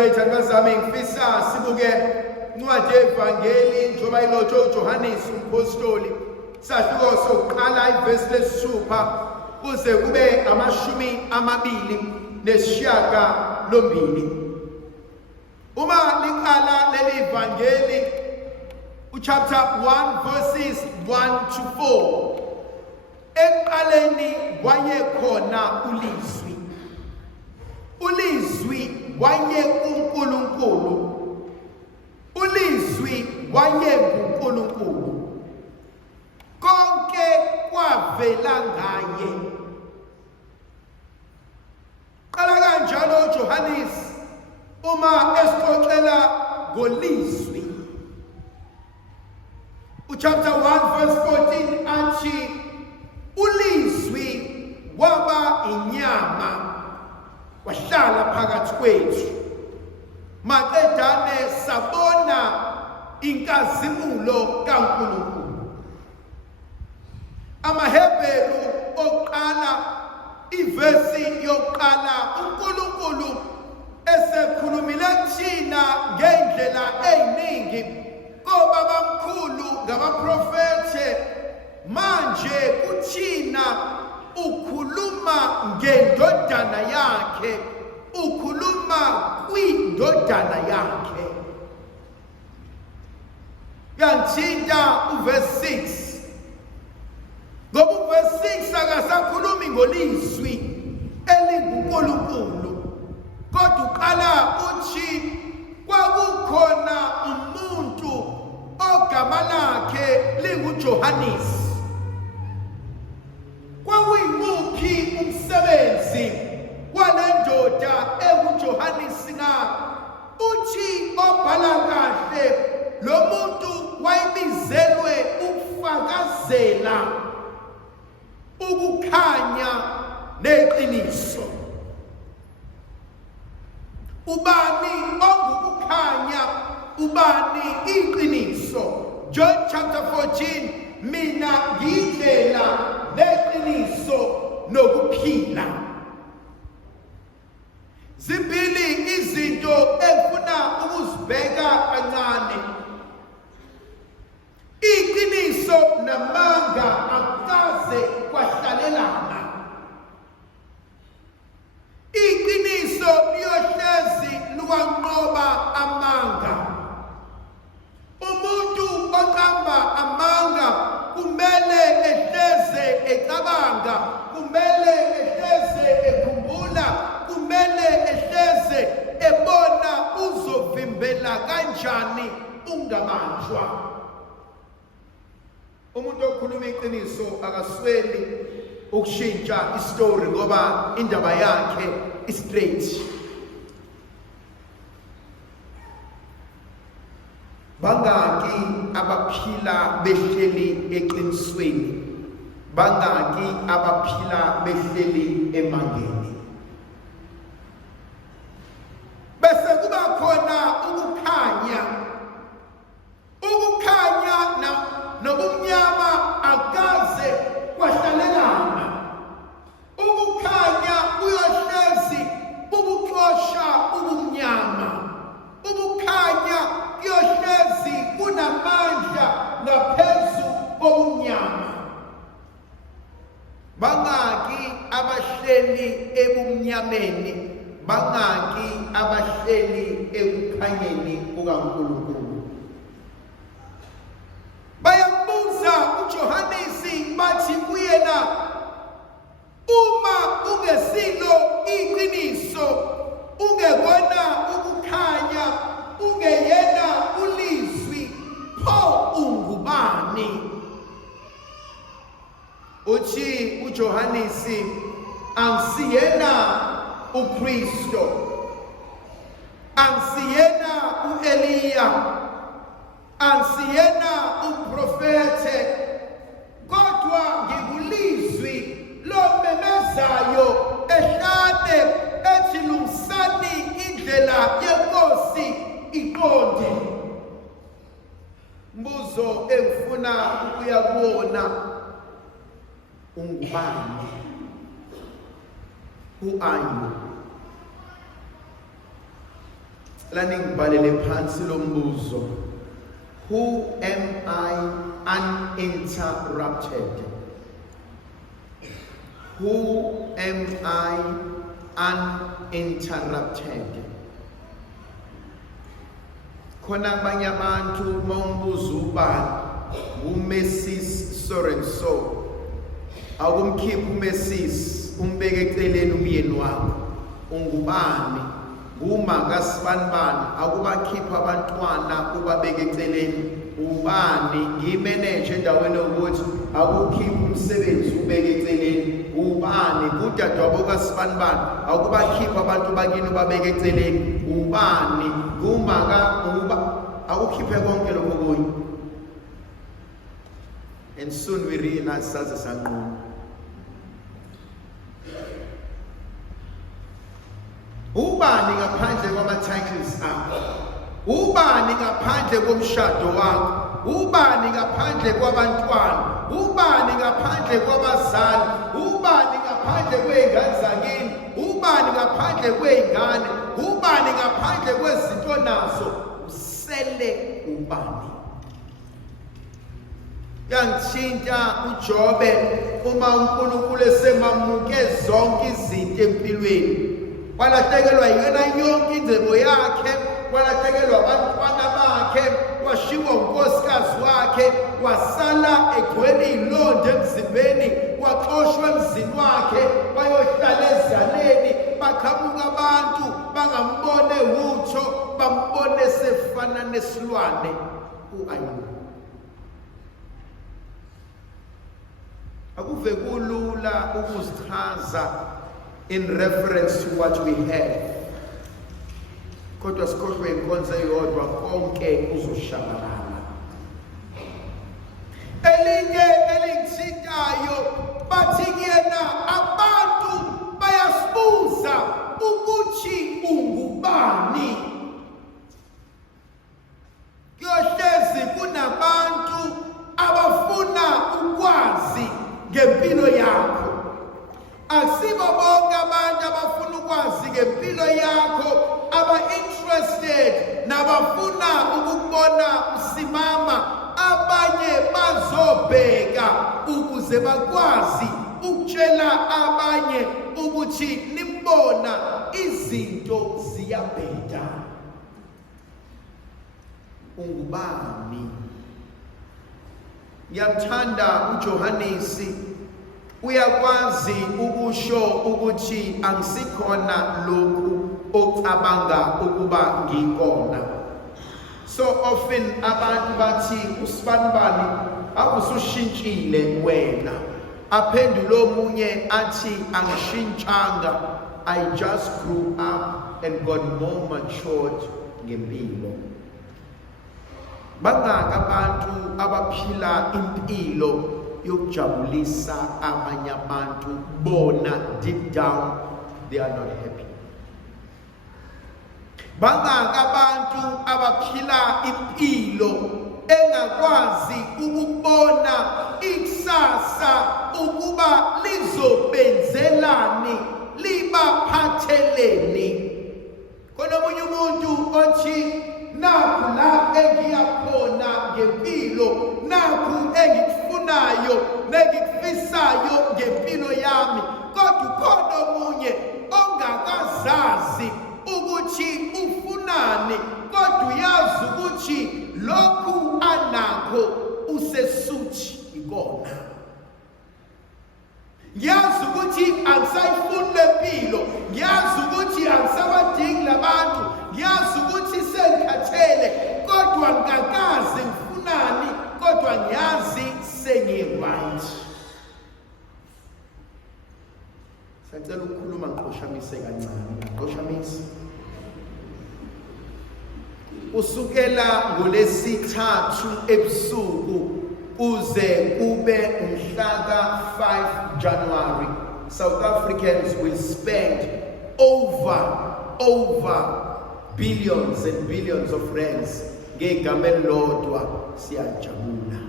Namhlanje thandazame ngifisa sibuke incwadi yevangeli njengoba ilotshwe uJohannes umpostoli sahluko sokuqala ivesi lesithupha kuze kube ama28. Uma liqala leli vangeli chapter 1 verses 1 to 4 eqaleni wayekhona ulizwi. Ulizwi waye uNkulunkulu. Ulizwi waye uNkulunkulu. Konke kwavela ngaye. Qala kanjalo uJohannes uma esixoxela ngolizwi. Chapter 1 verse 14 athi ulizwi waba inyama wahlala phakathi kwethu. Maqedane sabona inkazimulo kaNkulunkulu. AmaHebheru oqala ivesi yokuqala uNkulunkulu esekhulumile kuthina ngendlela eziningi kobabamkhulu ngabaprofethe. Manje kuthina ukhuluma ngendodana yakhe, ukhuluma kwindodana yakhe. Yanthinta uverse 6. Ngoba uverse 6 akasakhulumi ngolizwi elinguNkulunkulu, kodwa uqala uthi kwakukhona umuntu ogama lakhe linguJohannes. Kwakuyimuphi umsebenzi walendoda enguJohannes na? Uthi obhala kahle lo muntu wayebizelwe ukufakazela ukukhanya neqiniso. Ubani ongukukhanya, ubani iqiniso? John chapter 14, mina ngiyindlela neqiniso nokuphila. Zimbili izinto engifuna ukuzibheka kancane. Iqiniso namanga akukaze kwahlalelana. Iqiniso liyohlezi lukanqoba amanga. Umuntu oqamba amanga kumele ehleze ecabanga, kumele ehleze ekhumbula, kumele ehleze ebona uzovimbela kanjani ungabanjwa. Umuntu okhuluma iqiniso akasweli ukushintsha istory ngoba indaba yakhe straight. Bangaki abaphila behleli eqinisweni, bangaki abaphila behleli emangeni. Bese kuba khona ukukhanya. Ukukhanya nobumnyama akaze kwahlalelana. Ukukhanya kuyohlezi ukuxosha ubumnyama. Ukukhanya kuyohlezi kunamandla ngaphezu kobumnyama. Bangaki abahleli ebumnyameni, bangaki abahleli ekukhanyeni kukaNkulunkulu. Bayambuza uJohannes bathi kuyena, uma ungesilo iqiniso, ungekona ukukhanya, ungeyena ulizwi, pho ungubani? Uthi uJohannes, angisiyena uKristo, angisiyena uEliya, angisiyena uprofethe, kodwa ngibulizwi lomemezayo ehlane ethi lungisani indlela yenkosi iqonde. Mbuzo engifuna ukuya kuwona, ungubani? Who are you? Lani ngibhalele phansi lo mbuzo. Who am I uninterrupted? Who am I uninterrupted? Khona abanye abantu mawumbuza ubani, uMesis so and so, akumkhiphi uMesis umbeke eceleni umyeni wakho. Ungubani? Umakasibanibani, akubakhipha abantwana ubabeke eceleni. Ubani? Ngimeneje endaweni ukuthi akukhipha umsebenzi ubeke eceleni. ubani kudadwabo kaSibanibani awukubakhipha abantu bakini babeke eceleni ubani kumaka awukhiphe konke lokho kuyi. And soon we realize saze sanquma. Ubani ngaphandle kwama-titles akho? Ubani ngaphandle komshado wakho? Ubani ngaphandle kwabantwana? Ubani ngaphandle kwabazali? Ubani ngaphandle kwey'ngane zakini? Ubani ngaphandle kwey'ngane? Ubani ngaphandle kwezinto nazo? Usele ubani? Yangithinta uJobe uma uNkulunkulu esemamuke zonke izinto empilweni. Walahlekelwa yena yonke ingcebo yakhe, walahlekelwa abantwana bakhe, washiwa unkosikazi wakhe, wasala egcwele iy'londa emzimbeni, waxoshwa emzini wakhe, bayohlala ezaleni, baqhamuka abantu bangambone utho, bambone sefana nesilwane u-Ayubu. Akuve kulula ukuzichaza in reference to what we have. Kodwa sikhohlwe inkonzo eyodwa konke kuzoshabalala. Elinye elingithintayo bathi kuyena abantu bayasibuza ukuthi ungubani. Kuyohlezi kunabantu abafuna ukwazi ngempilo yakho. Asibo bonke abantu abafuna ukwazi ngempilo yakho aba-interested nabafuna ukubona usimama. Abanye bazobheka ukuze bakwazi ukutshela abanye ukuthi nimbona izinto ziyabheda. Ungubani? Ngiyamthanda uJohanesi, uyakwazi ukusho ukuthi angisikhona lokhu ocabanga ukuba ngikona. So often abantu bathi uSibanibani akusushintshile wena. Aphendula omunye athi angishintshanga, I just grew up and got more matured ngempilo. Bangaka abantu abaphila impilo yokujabulisa abanye abantu, bona deep down they are not happy. Bangaka abantu abaphila impilo engakwazi ukubona ikusasa ukuba lizobenzelani, libaphatheleni. Khona omunye umuntu othi nakhu la engiyakhona ngempilo, nakhu engikufunayo nengikufisayo ngempilo yami, kodwa ukhona omunye ongakazazi ukuthi ufunani, kodwa uyazi ukuthi lokhu anakho usesuthi ikona. Ngiyazi ukuthi angisayifuni lempilo, ngiyazi ukuthi angisabadingi labantu, ngiyazi ukuthi sengikhathele, kodwa ngakazi ngifunani, kodwa ngiyazi sengi-right. Sacela ukukhuluma ngiqoshamise kancane, ngiqoshamise. Usukela ngoLesithathu ebusuku uze kube umhlaka 5 January, South Africans will spend over billions and billions of rands ngegama elilodwa, siyajabula.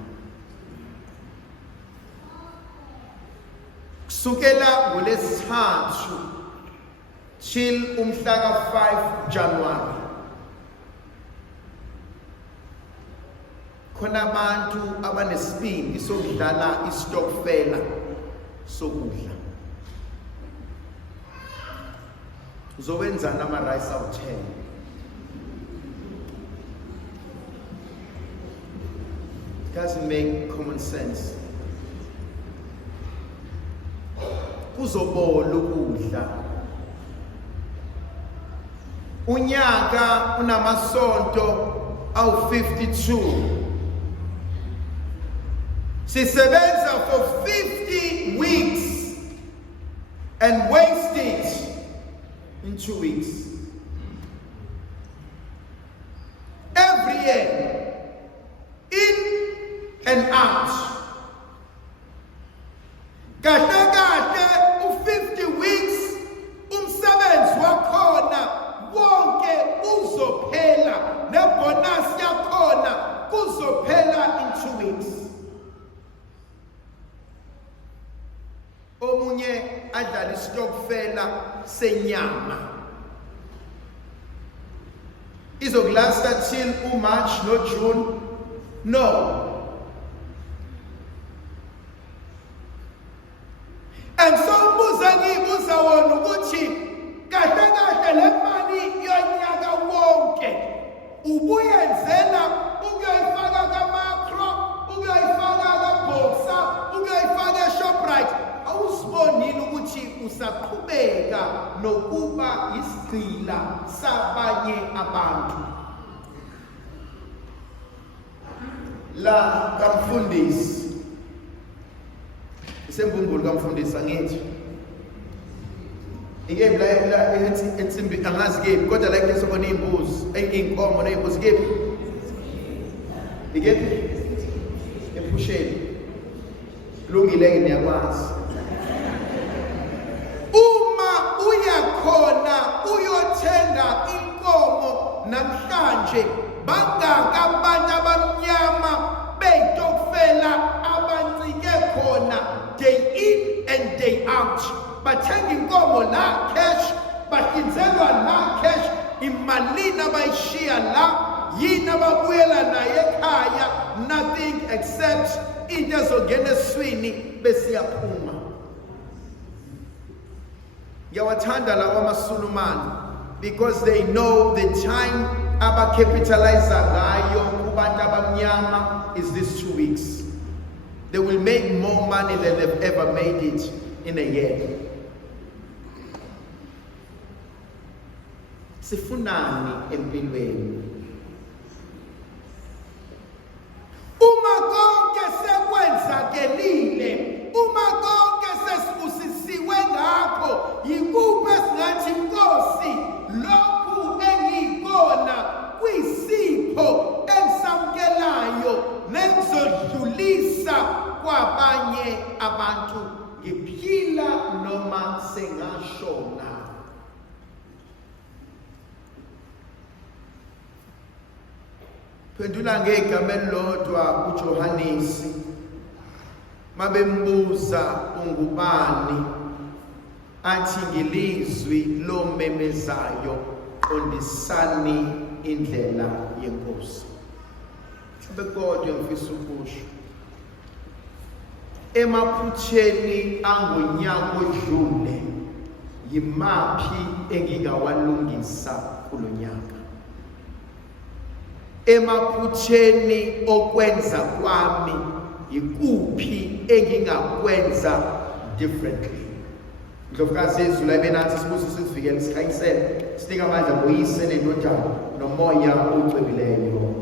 Kusukela ngoLesithathu till umhlaka 5 January khona abantu abanesibindi sokudlala istokfela sokudla. Uzowenza nama-rice awu-10. Doesn't make common sense. Kuzobola ukudla. Unyaka unamasonto awu-52. Sisebenza for 50 weeks and waste it in 2 weeks. Every year, in and out. Kahle u-50 weeks, umsebenzi wakhona wonke uzophela, nebonus yakhona kuzophela in 2 weeks. Omunye adlala isitokfela senyama. Izokulasta till March, no June. No. And so ubuza wona ukuthi kahle le mali yonyaka wonke ubuyenzela ukuyoyifaka kaMakro, ukuyoyifaka kaBoxer, ukuyoyifaka eShoprite. Awusibonile ukuthi usaqhubeka nokuba isigcila sabanye abantu. La kamfundisi isembumbulu kamfundisi angithi igebe la etsimbi angazi ke kodwa la ke sokona imbuzi inkomo nezimbuzi ke igebe ephusheni lungile ke niyakwazi uma uyakhona uyothenga inkomo namhlanje bangaka abantu abamnyama beyitokfela abancike khona day in and day out. Bathenga inkomo la cash, bahlinzelwa la cash, imalini abayishiya la, yini ababuyela naye ekhaya, nothing except into ezongena eswini besiyaphuma. Ngiyawathanda lawa amaSulumane because they know the time abacapitaliza ngayo kubantu abamnyama is these 2 weeks. They will make more money than they've ever made it in a year. Sifunani empilweni. Uma konke sekwenzakelile, uma konke sesibusisiwe ngakho, yikuphi esingathi Nkosi lokhu engiyikona kuyisipho engisamkelayo nengizodlulisa kwabanye abantu ngiphila noma sengashona. Phendula ngegama elilodwa uJohanesi mabembuza ungubani athi ngilizwi lomemezayo qondisani indlela yenkosi. Bekodwa ngifisa ukusho emaphutheni angonyaka odlule yimaphi engingawalungisa kulonyaka. Emaphutheni okwenza kwami yikuphi engingakwenza differently. Ndlovukazi yezulu ayibenathi sibuzo sizivikele sikhanyisele sinika amandla ngoyise nendodana nomoya ocwebileyo.